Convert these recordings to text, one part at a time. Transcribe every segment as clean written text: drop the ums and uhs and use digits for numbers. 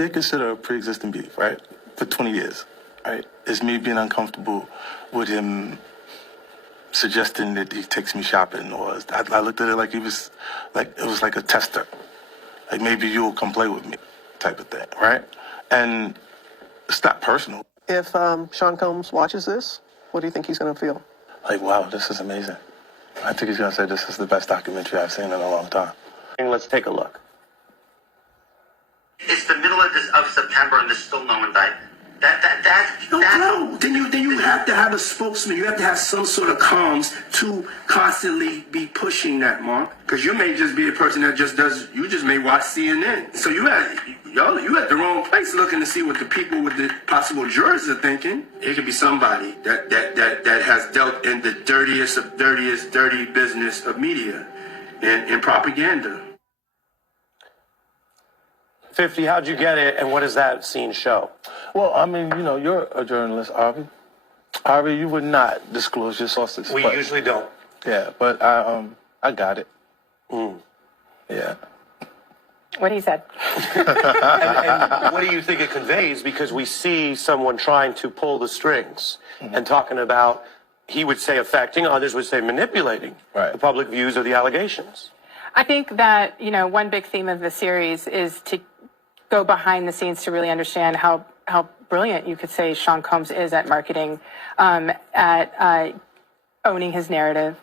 they consider a pre-existing beef, right? For 20 years, right? It's me being uncomfortable with him suggesting that he takes me shopping, or I looked at it like it was like a tester. Like, maybe you'll come play with me type of thing, right? And it's not personal. If Sean Combs watches this, what do you think he's going to feel? Like, wow, this is amazing. I think he's going to say this is the best documentary I've seen in a long time. And let's take a look. It's the middle of September and there's still no one died. No. Then you have to have a spokesman. You have to have some sort of comms to constantly be pushing that, Mark. Because you may just be a person that you just may watch CNN. So you at the wrong place looking to see what the people with the possible jurors are thinking. It could be somebody that has dealt in the dirtiest of dirty business of media and propaganda. 50, how'd you get it, and what does that scene show? Well, I mean, you're a journalist, Harvey. Harvey, you would not disclose your sources. We usually don't. Yeah, but I got it. Yeah. What he said. And what do you think it conveys? Because we see someone trying to pull the strings and talking about, he would say affecting, others would say manipulating the public views of the allegations. I think that, one big theme of the series is to go behind the scenes to really understand how brilliant you could say Sean Combs is at marketing, at owning his narrative,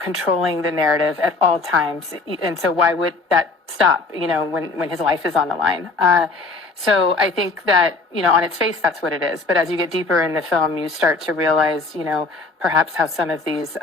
controlling the narrative at all times. And so why would that stop, when his life is on the line? So I think that, on its face, that's what it is. But as you get deeper in the film, you start to realize, perhaps how some of these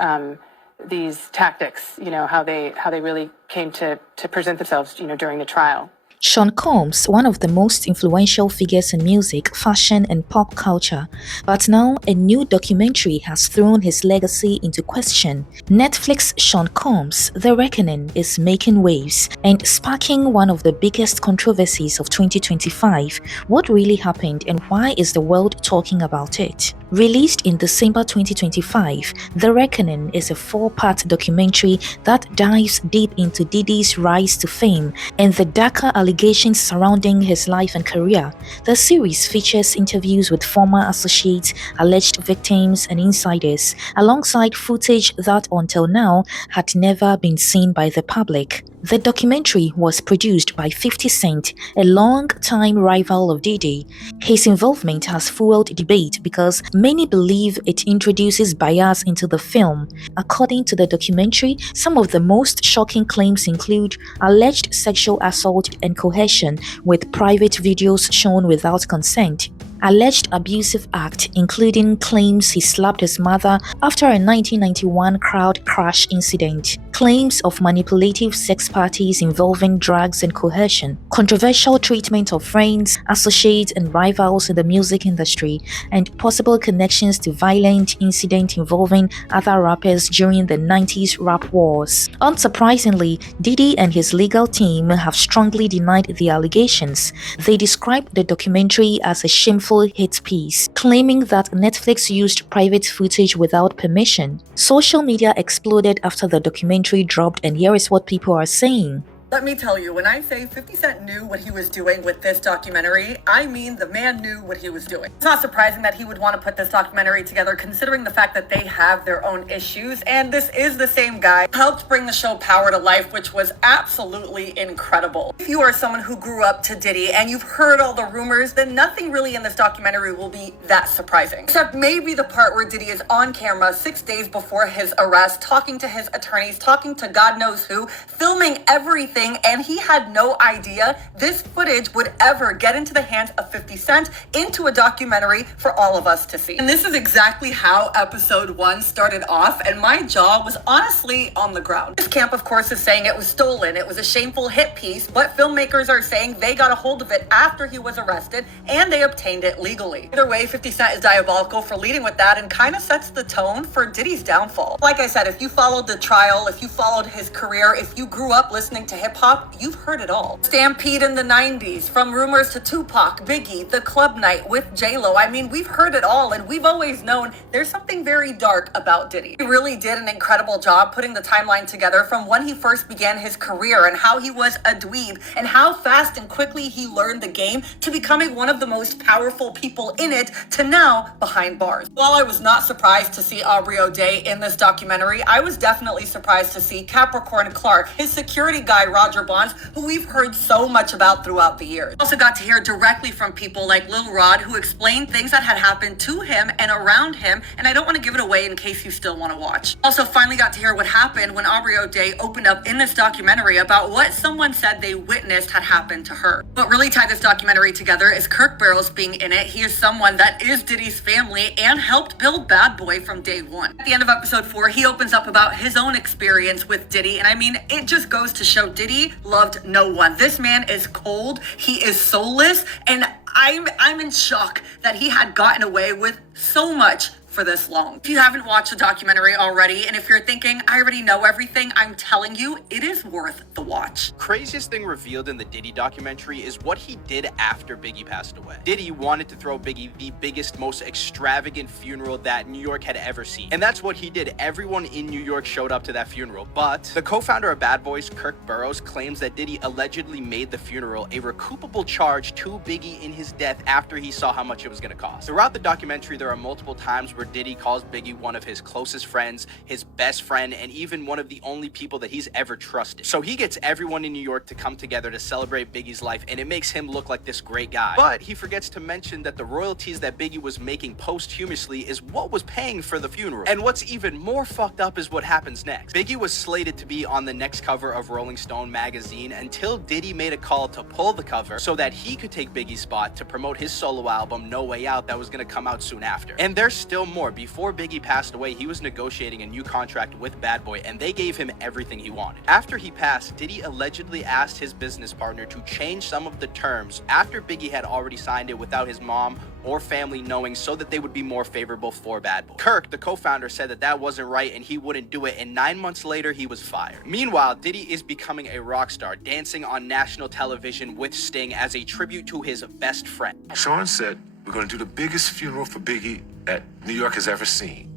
tactics, how they really came to present themselves, during the trial. Sean Combs, one of the most influential figures in music, fashion, and pop culture. But now, a new documentary has thrown his legacy into question. Netflix Sean Combs, The Reckoning, is making waves and sparking one of the biggest controversies of 2025. What really happened, and why is the world talking about it? Released in December 2025, The Reckoning is a 4-part documentary that dives deep into Diddy's rise to fame and the darker allegations surrounding his life and career. The series features interviews with former associates, alleged victims, and insiders, alongside footage that until now had never been seen by the public. The documentary was produced by 50 Cent, a long-time rival of Diddy. His involvement has fueled debate because many believe it introduces bias into the film. According to the documentary, some of the most shocking claims include alleged sexual assault and coercion, with private videos shown without consent. Alleged abusive act, including claims he slapped his mother after a 1991 crowd crash incident, claims of manipulative sex parties involving drugs and coercion, controversial treatment of friends, associates, and rivals in the music industry, and possible connections to violent incident involving other rappers during the 90s rap wars. Unsurprisingly, Diddy and his legal team have strongly denied the allegations. They described the documentary as a shameful hit piece, claiming that Netflix used private footage without permission. Social media exploded after the documentary dropped, and here is what people are saying. Let me tell you, when I say 50 Cent knew what he was doing with this documentary, I mean the man knew what he was doing. It's not surprising that he would want to put this documentary together, considering the fact that they have their own issues, and this is the same guy who helped bring the show Power to life, which was absolutely incredible. If you are someone who grew up to Diddy and you've heard all the rumors, then nothing really in this documentary will be that surprising. Except maybe the part where Diddy is on camera 6 days before his arrest, talking to his attorneys, talking to God knows who, filming everything, and he had no idea this footage would ever get into the hands of 50 Cent into a documentary for all of us to see. And this is exactly how episode 1 started off, and my jaw was honestly on the ground. This camp, of course, is saying it was stolen, it was a shameful hit piece, but filmmakers are saying they got a hold of it after he was arrested and they obtained it legally. Either way, 50 Cent is diabolical for leading with that and kind of sets the tone for Diddy's downfall. Like I said, if you followed the trial, if you followed his career, if you grew up listening to hip hip-hop, you've heard it all. Stampede in the 90s, from rumors to Tupac, Biggie, the club night with J-Lo. I mean, we've heard it all, and we've always known there's something very dark about Diddy. He really did an incredible job putting the timeline together from when he first began his career and how he was a dweeb and how fast and quickly he learned the game to becoming one of the most powerful people in it to now behind bars. While I was not surprised to see Aubrey O'Day in this documentary, I was definitely surprised to see Capricorn Clark, his security guy Roger Bonds, who we've heard so much about throughout the years. Also got to hear directly from people like Lil Rod, who explained things that had happened to him and around him, and I don't want to give it away in case you still want to watch. Also finally got to hear what happened when Aubrey O'Day opened up in this documentary about what someone said they witnessed had happened to her. What really tied this documentary together is Kirk Barrows being in it. He is someone that is Diddy's family and helped build Bad Boy from day one. At the end of episode 4, he opens up about his own experience with Diddy, and I mean, it just goes to show Diddy loved no one. This man is cold, he is soulless, and I'm in shock that he had gotten away with so much for this long. If you haven't watched the documentary already, and if you're thinking, I already know everything, I'm telling you, it is worth the watch. Craziest thing revealed in the Diddy documentary is what he did after Biggie passed away. Diddy wanted to throw Biggie the biggest, most extravagant funeral that New York had ever seen. And that's what he did. Everyone in New York showed up to that funeral. But the co-founder of Bad Boys, Kirk Barrows, claims that Diddy allegedly made the funeral a recoupable charge to Biggie in his death after he saw how much it was going to cost. Throughout the documentary, there are multiple times where Diddy calls Biggie one of his closest friends, his best friend, and even one of the only people that he's ever trusted. So he gets everyone in New York to come together to celebrate Biggie's life, and it makes him look like this great guy. But he forgets to mention that the royalties that Biggie was making posthumously is what was paying for the funeral. And what's even more fucked up is what happens next. Biggie was slated to be on the next cover of Rolling Stone magazine until Diddy made a call to pull the cover so that he could take Biggie's spot to promote his solo album, No Way Out, that was gonna come out soon after. And there's still more. Before Biggie passed away, he was negotiating a new contract with Bad Boy, and they gave him everything he wanted. After he passed, Diddy allegedly asked his business partner to change some of the terms after Biggie had already signed it without his mom or family knowing, so that they would be more favorable for Bad Boy. Kirk, the co-founder, said that that wasn't right and he wouldn't do it, and 9 months later, he was fired. Meanwhile, Diddy is becoming a rock star, dancing on national television with Sting as a tribute to his best friend. Sean said, we're going to do the biggest funeral for Biggie that New York has ever seen.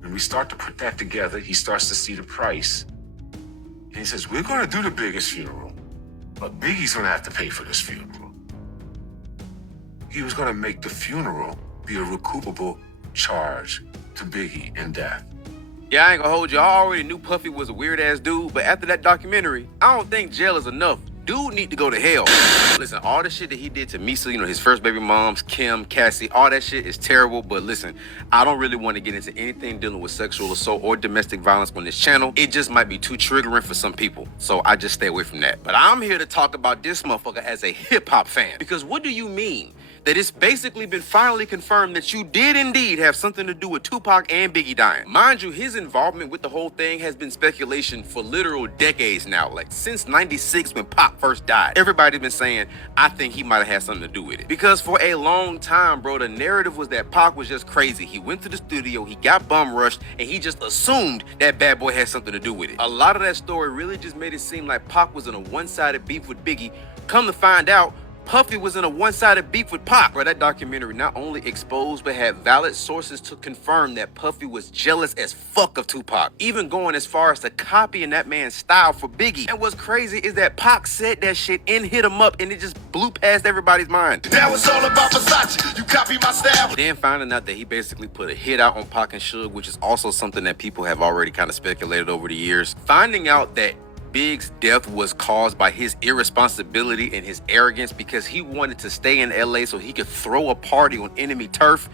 When we start to put that together, he starts to see the price. And he says, we're going to do the biggest funeral, but Biggie's going to have to pay for this funeral. He was going to make the funeral be a recoupable charge to Biggie in death. Yeah, I ain't gonna hold you. I already knew Puffy was a weird-ass dude, but after that documentary, I don't think jail is enough. Dude need to go to hell. Listen, all the shit that he did to Misa, his first baby moms, Kim, Cassie, all that shit is terrible. But listen, I don't really want to get into anything dealing with sexual assault or domestic violence on this channel. It just might be too triggering for some people. So I just stay away from that. But I'm here to talk about this motherfucker as a hip-hop fan. Because what do you mean that it's basically been finally confirmed that you did indeed have something to do with Tupac and Biggie dying? Mind you, his involvement with the whole thing has been speculation for literal decades now. Like since '96 when Pac first died, everybody's been saying, I think he might have had something to do with it. Because for a long time, bro, the narrative was that Pac was just crazy. He went to the studio, he got bum rushed, and he just assumed that Bad Boy had something to do with it. A lot of that story really just made it seem like Pac was in a one-sided beef with Biggie. Come to find out, Puffy was in a one-sided beef with Pac. Bro, that documentary not only exposed, but had valid sources to confirm that Puffy was jealous as fuck of Tupac, even going as far as to copying that man's style for Biggie. And what's crazy is that Pac said that shit and hit him up, and it just blew past everybody's mind. That was all about Versace. You copy my style. Then finding out that he basically put a hit out on Pac and Suge, which is also something that people have already kind of speculated over the years. Finding out that Big's death was caused by his irresponsibility and his arrogance because he wanted to stay in LA so he could throw a party on enemy turf.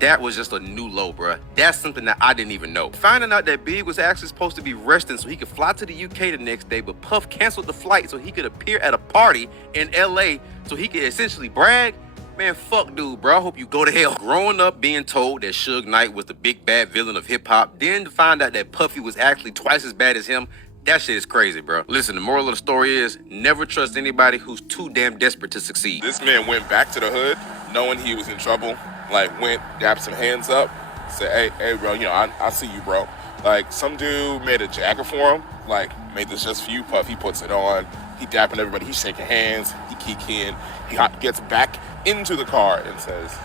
That was just a new low, bruh. That's something that I didn't even know. Finding out that Big was actually supposed to be resting so he could fly to the UK the next day, but Puff canceled the flight so he could appear at a party in LA so he could essentially brag. Man, fuck dude, bro. I hope you go to hell. Growing up being told that Suge Knight was the big bad villain of hip-hop, then to find out that Puffy was actually twice as bad as him, that shit is crazy, bro. Listen, the moral of the story is never trust anybody who's too damn desperate to succeed. This man went back to the hood knowing he was in trouble, like went, dapped some hands up, said, hey, bro, I see you, bro. Like, some dude made a jacket for him, like, made this just for you, Puff. He puts it on. He dapping everybody. He's shaking hands. He kikiing. He gets back into the car and says,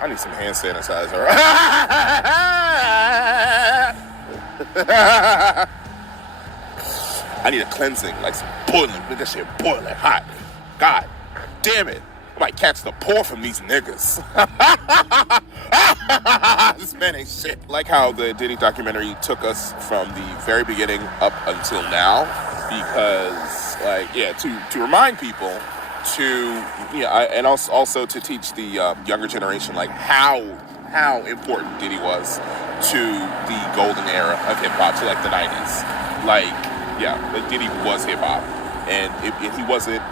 I need some hand sanitizer. I need a cleansing, like some boiling. That shit boiling hot. God damn it. I might catch the pour from these niggas. This man ain't shit. Like how the Diddy documentary took us from the very beginning up until now. Because, like, yeah, to remind people and also to teach the younger generation, like, how important Diddy was to the golden era of hip-hop, to, like, the 90s. Like Diddy was hip-hop. And he wasn't,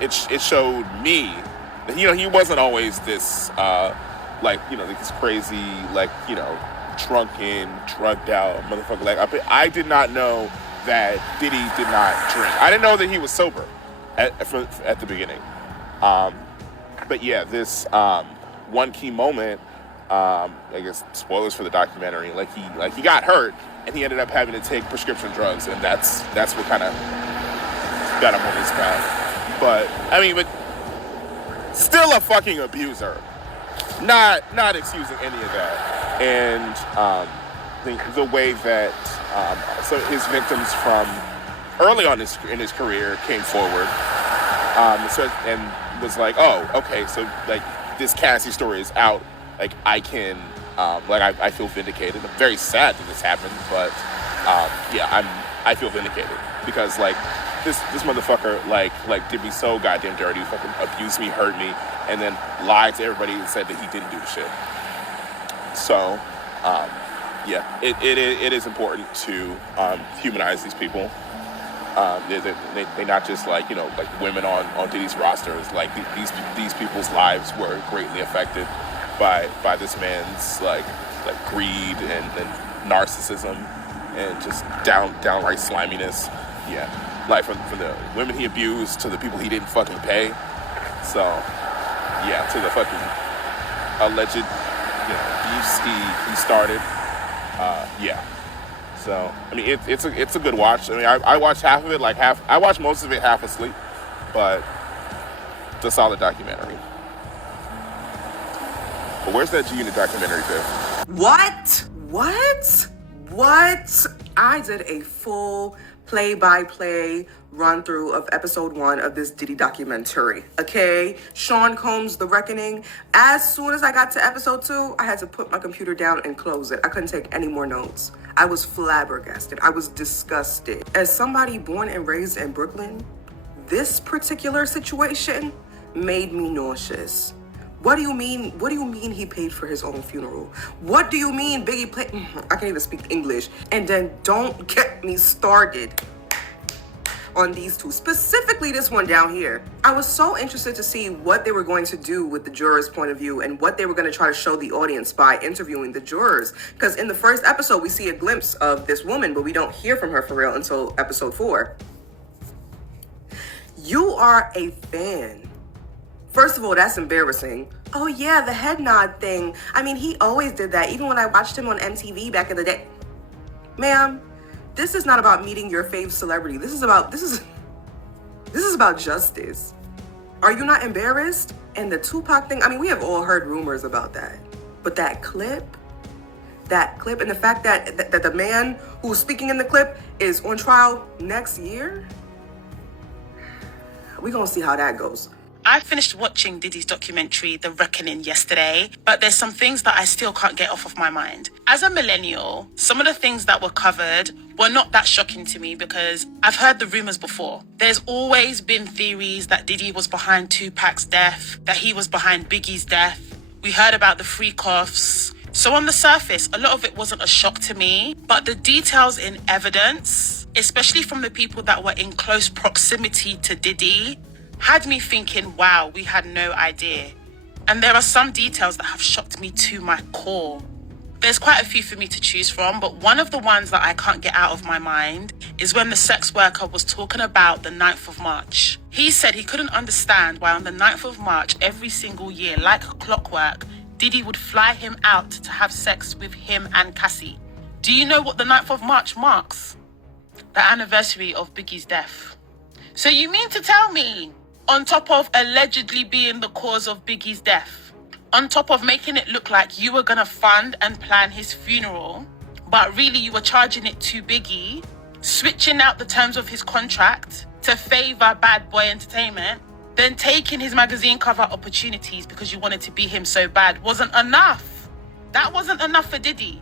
it showed me that, he wasn't always this, this crazy, drunken, drugged out motherfucker. Like, I did not know that Diddy did not drink. I didn't know that he was sober at the beginning. But yeah, this one key moment, I guess spoilers for the documentary, he got hurt and he ended up having to take prescription drugs, and that's what kind of got him on his path. But still a fucking abuser. Not excusing any of that. And the way that so his victims from early on in his career came forward, and was like, oh, okay, so like this Cassie story is out. Like, I can, I feel vindicated. I'm very sad that this happened, but I feel vindicated because like this motherfucker like did me so goddamn dirty, fucking abused me, hurt me, and then lied to everybody and said that he didn't do the shit. So, it is important to humanize these people. They not just like women on Diddy's rosters. Like these people's lives were greatly affected by this man's like greed and narcissism and just downright sliminess. Yeah, like from the women he abused to the people he didn't fucking pay. So yeah, to the fucking alleged beefs he started. So it's a good watch. I mean, I watched half of it, I watched most of it half asleep, but it's a solid documentary. But where's that G-Unit documentary, Biff? What? I did a full play-by-play run-through of episode 1 of this Diddy documentary, okay? Sean Combs, The Reckoning. As soon as I got to episode 2, I had to put my computer down and close it. I couldn't take any more notes. I was flabbergasted. I was disgusted. As somebody born and raised in Brooklyn, this particular situation made me nauseous. What do you mean? What do you mean he paid for his own funeral? What do you mean Biggie played? I can't even speak English. And then don't get me started on these two, specifically this one down here. I was so interested to see what they were going to do with the jurors' point of view and what they were going to try to show the audience by interviewing the jurors. Because in the first episode, we see a glimpse of this woman, but we don't hear from her for real until episode 4. You are a fan. First of all, that's embarrassing. Oh yeah, the head nod thing. I mean, he always did that, even when I watched him on MTV back in the day. Ma'am, this is not about meeting your fave celebrity. This is about justice. Are you not embarrassed? And the Tupac thing, I mean, we have all heard rumors about that. But that clip, and the fact that the man who's speaking in the clip is on trial next year, we're gonna see how that goes. I finished watching Diddy's documentary, The Reckoning, yesterday, but there's some things that I still can't get off of my mind. As a millennial, some of the things that were covered were not that shocking to me because I've heard the rumors before. There's always been theories that Diddy was behind Tupac's death, that he was behind Biggie's death. We heard about the freak-offs. So on the surface, a lot of it wasn't a shock to me, but the details in evidence, especially from the people that were in close proximity to Diddy, had me thinking, wow, we had no idea. And there are some details that have shocked me to my core. There's quite a few for me to choose from, but one of the ones that I can't get out of my mind is when the sex worker was talking about the 9th of March. He said he couldn't understand why on the 9th of March every single year, like clockwork, Diddy would fly him out to have sex with him and Cassie. Do you know what the 9th of March marks? The anniversary of Biggie's death. So you mean to tell me, on top of allegedly being the cause of Biggie's death, on top of making it look like you were gonna fund and plan his funeral, but really you were charging it to Biggie, switching out the terms of his contract to favor Bad Boy Entertainment, then taking his magazine cover opportunities because you wanted to be him so bad wasn't enough. That wasn't enough for Diddy.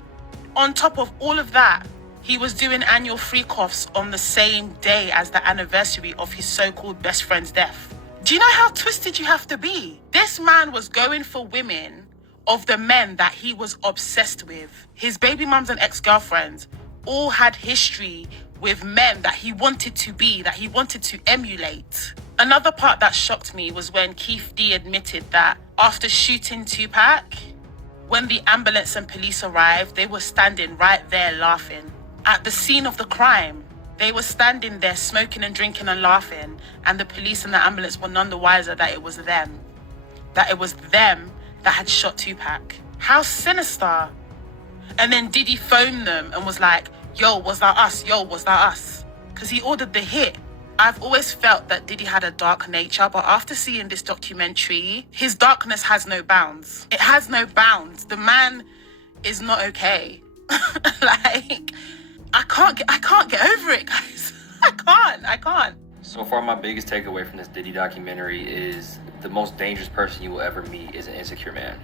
On top of all of that, he was doing annual freak-offs on the same day as the anniversary of his so-called best friend's death. Do you know how twisted you have to be? This man was going for women of the men that he was obsessed with. His baby mums and ex-girlfriends all had history with men that he wanted to be, that he wanted to emulate. Another part that shocked me was when Keith D admitted that after shooting Tupac, when the ambulance and police arrived, they were standing right there laughing. At the scene of the crime, they were standing there smoking and drinking and laughing, and the police and the ambulance were none the wiser that it was them. That it was them that had shot Tupac. How sinister. And then Diddy phoned them and was like, yo, was that us? Yo, was that us? Because he ordered the hit. I've always felt that Diddy had a dark nature, but after seeing this documentary, his darkness has no bounds. It has no bounds. The man is not okay. Like, I can't get over it, guys. I can't. So far, my biggest takeaway from this Diddy documentary is the most dangerous person you will ever meet is an insecure man.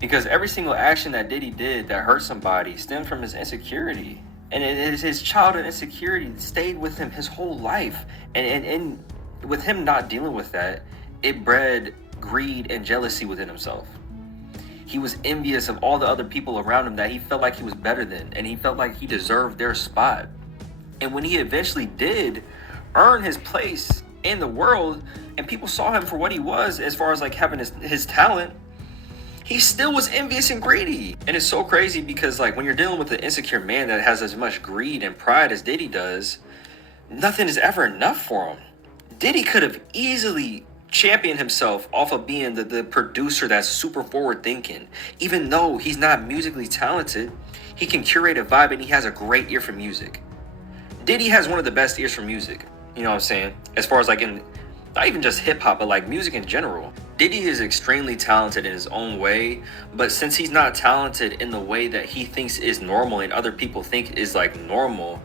Because every single action that Diddy did that hurt somebody stemmed from his insecurity. And it is his childhood insecurity that stayed with him his whole life. And with him not dealing with that, it bred greed and jealousy within himself. He was envious of all the other people around him that he felt like he was better than, and he felt like he deserved their spot. And when he eventually did earn his place in the world, and people saw him for what he was as far as like having his talent, he still was envious and greedy. And it's so crazy because like when you're dealing with an insecure man that has as much greed and pride as Diddy does, nothing is ever enough for him. Diddy could have easily championed himself off of being the producer that's super forward thinking. Even though he's not musically talented, he can curate a vibe and he has a great ear for music. Diddy has one of the best ears for music. You know what I'm saying? As far as like in, not even just hip hop, but like music in general. Diddy is extremely talented in his own way, but since he's not talented in the way that he thinks is normal and other people think is like normal,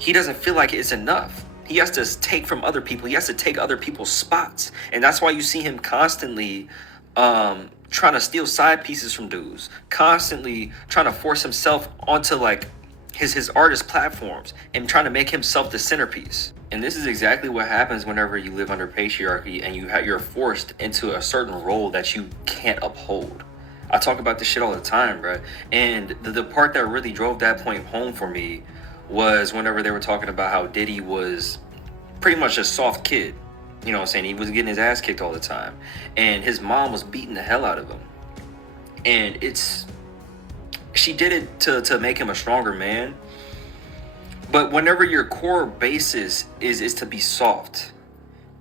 he doesn't feel like it's enough. He has to take from other people. He has to take other people's spots. And that's why you see him constantly trying to steal side pieces from dudes, constantly trying to force himself onto like his artist platforms and trying to make himself the centerpiece. And this is exactly what happens whenever you live under patriarchy and you're forced into a certain role that you can't uphold. I talk about this shit all the time, bro. And the part that really drove that point home for me was whenever they were talking about how Diddy was pretty much a soft kid. You know what I'm saying? He was getting his ass kicked all the time. And his mom was beating the hell out of him. And she did it to make him a stronger man. But whenever your core basis is to be soft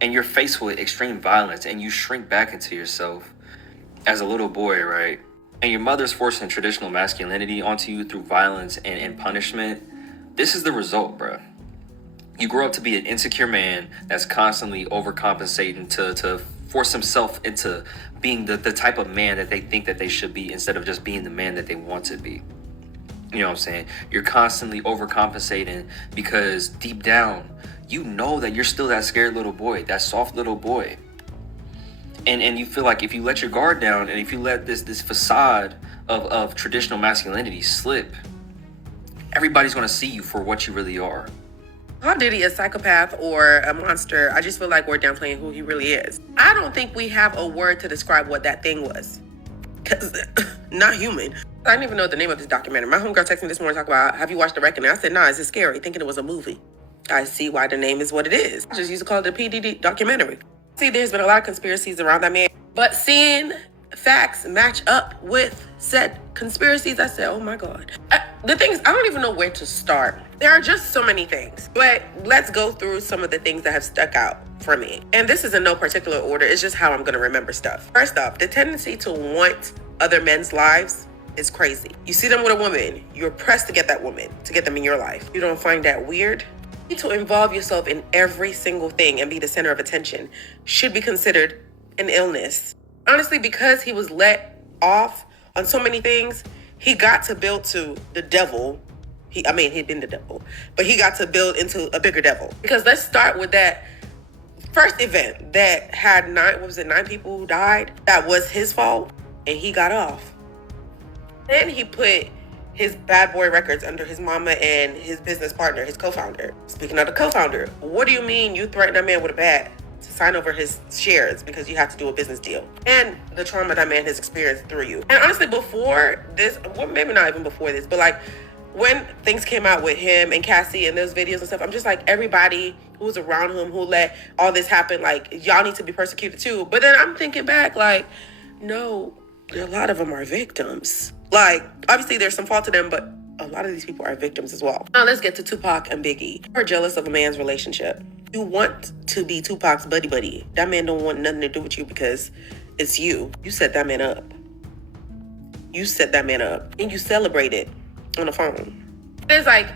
and you're faced with extreme violence and you shrink back into yourself as a little boy, right? And your mother's forcing traditional masculinity onto you through violence and punishment, this is the result, bro. You grow up to be an insecure man that's constantly overcompensating to force himself into being the type of man that they think that they should be instead of just being the man that they want to be. You know what I'm saying? You're constantly overcompensating because deep down, you know that you're still that scared little boy, that soft little boy. And you feel like if you let your guard down and if you let this facade of traditional masculinity slip, everybody's going to see you for what you really are. Call Diddy a psychopath or a monster, I just feel like we're downplaying who he really is. I don't think we have a word to describe what that thing was. Because not human. I didn't even know the name of this documentary. My homegirl texted me this morning talking about, have you watched The Reckoning? I said, nah, is it scary? Thinking it was a movie. I see why the name is what it is. I just used to call it the PDD documentary. See, there's been a lot of conspiracies around that man. But seeing facts match up with said conspiracies, I said, oh my God. The things, I don't even know where to start. There are just so many things. But let's go through some of the things that have stuck out for me. And this is in no particular order. It's just how I'm going to remember stuff. First off, the tendency to want other men's lives is crazy. You see them with a woman, you're pressed to get that woman, to get them in your life. You don't find that weird? You need to involve yourself in every single thing and be the center of attention should be considered an illness. Honestly, because he was let off on so many things, he got to build to the devil. He'd been the devil, but he got to build into a bigger devil. Because let's start with that first event that had 9 people who died. That was his fault, and he got off. Then he put his bad boy records under his mama and his business partner, his co-founder. Speaking of the co-founder, what do you mean you threaten that man with a bat to sign over his shares because you have to do a business deal? And the trauma that man has experienced through you. And honestly, before this, well, maybe not even before this, but like when things came out with him and Cassie and those videos and stuff, I'm just like, everybody who was around him who let all this happen, like, y'all need to be persecuted too. But then I'm thinking back, like, no, a lot of them are victims. Like, obviously there's some fault to them, but a lot of these people are victims as well. Now let's get to Tupac and Biggie. You're jealous of a man's relationship. You want to be Tupac's buddy. That man don't want nothing to do with you because it's you. You set that man up. You set that man up and you celebrate it on the phone. It's like,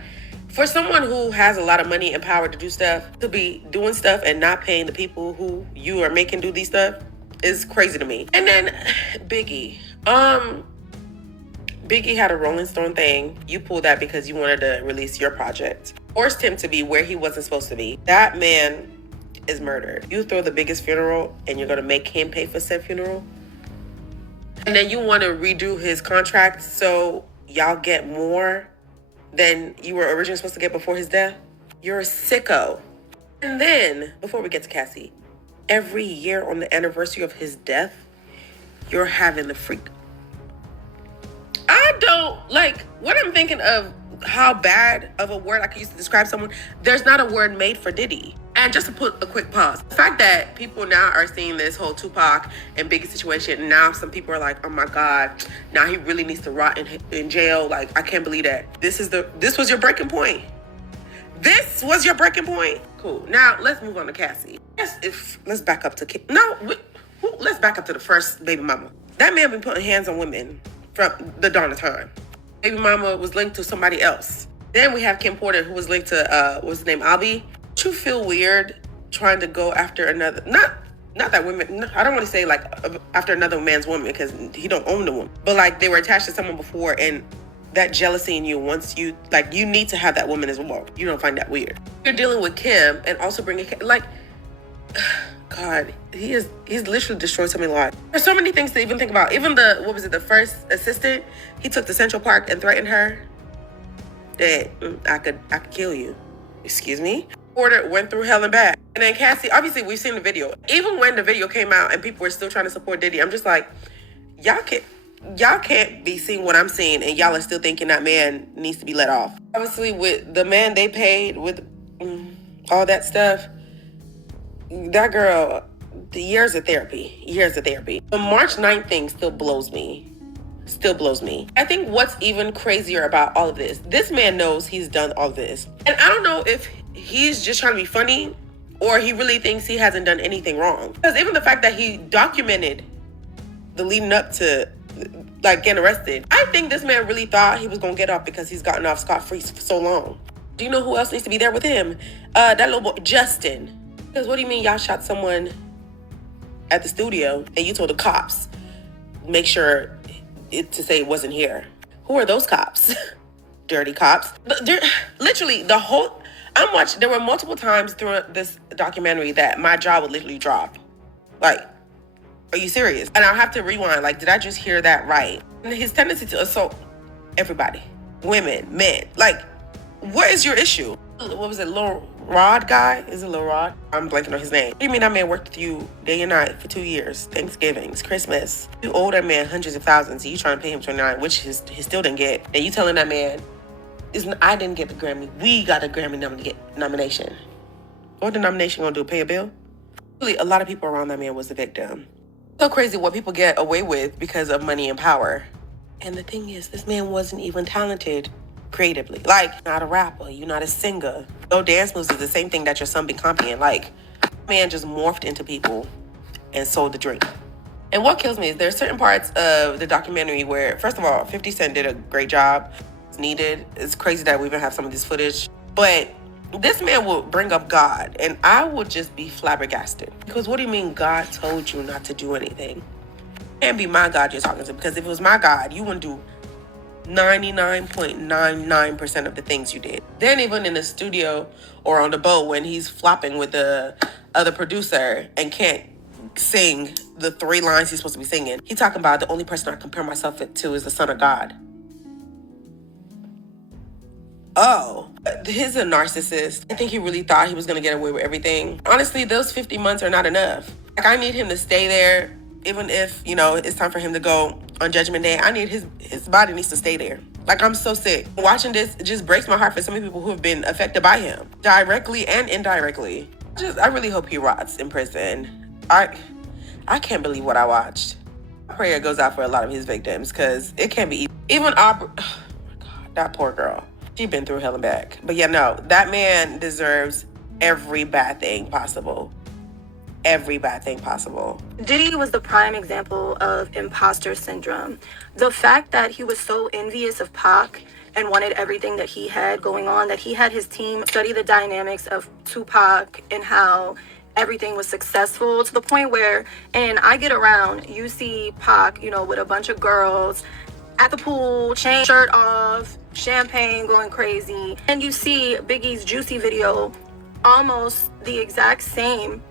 for someone who has a lot of money and power to do stuff, to be doing stuff and not paying the people who you are making do these stuff is crazy to me. And then Biggie. Biggie had a Rolling Stone thing. You pulled that because you wanted to release your project. Forced him to be where he wasn't supposed to be. That man is murdered. You throw the biggest funeral and you're gonna make him pay for said funeral? And then you want to redo his contract so y'all get more than you were originally supposed to get before his death? You're a sicko. And then, before we get to Cassie, every year on the anniversary of his death, you're having the freak. I don't, like, what I'm thinking of how bad of a word I could use to describe someone, there's not a word made for Diddy. And just to put a quick pause, the fact that people now are seeing this whole Tupac and Biggie situation, and now some people are like, oh my God, now he really needs to rot in jail. Like, I can't believe that. This was your breaking point. This was your breaking point. Cool. Now let's move on to Cassie. Let's back up to let's back up to the first baby mama. That man been putting hands on women from the dawn of time. Baby mama was linked to somebody else. Then we have Kim Porter, who was linked to what's his name, Albie. Don't you feel weird trying to go after another? Not that women. I don't want to say like after another man's woman because he don't own the woman. But like they were attached to someone before, and that jealousy in you, once you like, you need to have that woman as well. You don't find that weird. You're dealing with Kim and also bringing like, God, he's literally destroyed so many lives. There's so many things to even think about. Even the first assistant, he took to Central Park and threatened her that I could kill you. Excuse me? Porter went through hell and back. And then Cassie, obviously we've seen the video. Even when the video came out and people were still trying to support Diddy, I'm just like, y'all can't be seeing what I'm seeing and y'all are still thinking that man needs to be let off. Obviously with the man they paid, with all that stuff, that girl, the years of therapy. The March 9th thing still blows me. I think what's even crazier about all of this man knows he's done all this. And I don't know if he's just trying to be funny or he really thinks he hasn't done anything wrong. Because even the fact that he documented the leading up to like getting arrested, I think this man really thought he was gonna get off because he's gotten off scot-free for so long. Do you know who else needs to be there with him? That little boy, Justin. Because what do you mean y'all shot someone at the studio and you told the cops, make sure to say it wasn't here? Who are those cops? Dirty cops. Literally, there were multiple times through this documentary that my jaw would literally drop. Like, are you serious? And I'll have to rewind. Like, did I just hear that right? And his tendency to assault everybody. Women, men. Like, what is your issue? What was it, Lil Rod guy? Is it Lil Rod? I'm blanking on his name. What do you mean that man worked with you day and night for 2 years? Thanksgivings, Christmas. You owe that man hundreds of thousands. You trying to pay him $29, which he still didn't get. And you telling that man, I didn't get the Grammy. We got a Grammy nomination. What the nomination gonna do? Pay a bill? Really, a lot of people around that man was the victim. So crazy what people get away with because of money and power. And the thing is, this man wasn't even talented. creatively. Like, not a rapper, you're not a singer. No dance moves is the same thing that your son be copying. Like, man just morphed into people and sold the dream. And what kills me is there's certain parts of the documentary where, first of all, 50 Cent did a great job. It's needed. It's crazy that we even have some of this footage. But this man will bring up God, and I would just be flabbergasted. Because what do you mean God told you not to do anything? It can't be my God you're talking to, because if it was my God, you wouldn't do 99.99% of the things you did. Then even in the studio or on the boat when he's flopping with the other producer and can't sing the 3 lines he's supposed to be singing, he talking about the only person I compare myself to is the Son of God. Oh, he's a narcissist. I think he really thought he was going to get away with everything. Honestly, those 50 months are not enough. Like, I need him to stay there, even if, you know, it's time for him to go on Judgment Day. I need his body needs to stay there. Like, I'm so sick. Watching this, it just breaks my heart for so many people who have been affected by him, directly and indirectly. I really hope he rots in prison. I can't believe what I watched. My prayer goes out for a lot of his victims, because it can't be even Aubrey. Oh my God, that poor girl. She's been through hell and back. But yeah, no, that man deserves every bad thing possible. Every bad thing possible. Diddy was the prime example of imposter syndrome. The fact that he was so envious of Pac and wanted everything that he had going on, that he had his team study the dynamics of Tupac and how everything was successful, to the point where, and I get around, you see Pac, you know, with a bunch of girls at the pool, chain, shirt off, champagne going crazy. And you see Biggie's Juicy video, almost the exact same.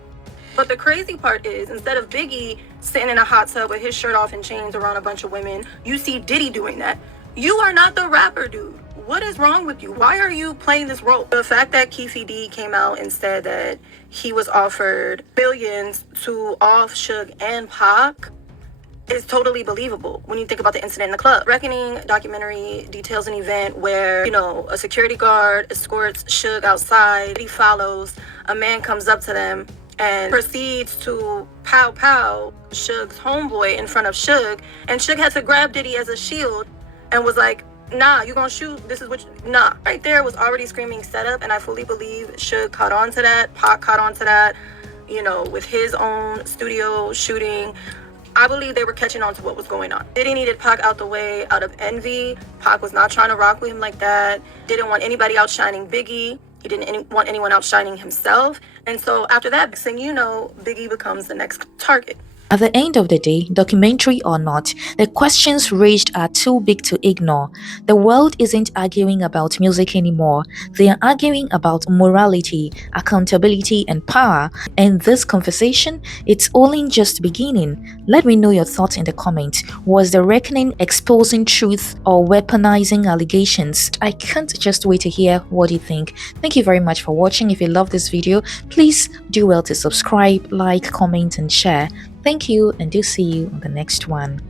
But the crazy part is, instead of Biggie sitting in a hot tub with his shirt off and chains around a bunch of women, you see Diddy doing that. You are not the rapper, dude. What is wrong with you? Why are you playing this role? The fact that Keefe D came out and said that he was offered billions to off Suge and Pac is totally believable when you think about the incident in the club. Reckoning documentary details an event where, you know, a security guard escorts Suge outside. He follows. A man comes up to them and proceeds to pow Suge's homeboy in front of Suge. And Suge had to grab Diddy as a shield and was like, nah, you gonna shoot, this is what nah. Right there was already screaming setup, and I fully believe Suge caught on to that, Pac caught on to that, you know, with his own studio shooting. I believe they were catching on to what was going on. Diddy needed Pac out the way out of envy. Pac was not trying to rock with him like that. Didn't want anybody outshining Biggie. He didn't want anyone outshining himself. And so after that, next thing you know, Biggie becomes the next target. At the end of the day, documentary or not, the questions raised are too big to ignore. The world isn't arguing about music anymore. They are arguing about morality, accountability, and power. And this conversation, it's only just beginning. Let me know your thoughts in the comments. Was the reckoning exposing truth or weaponizing allegations? I can't just wait to hear what you think. Thank you very much for watching. If you love this video, please do well to subscribe, like, comment, and share. Thank you, and do see you on the next one.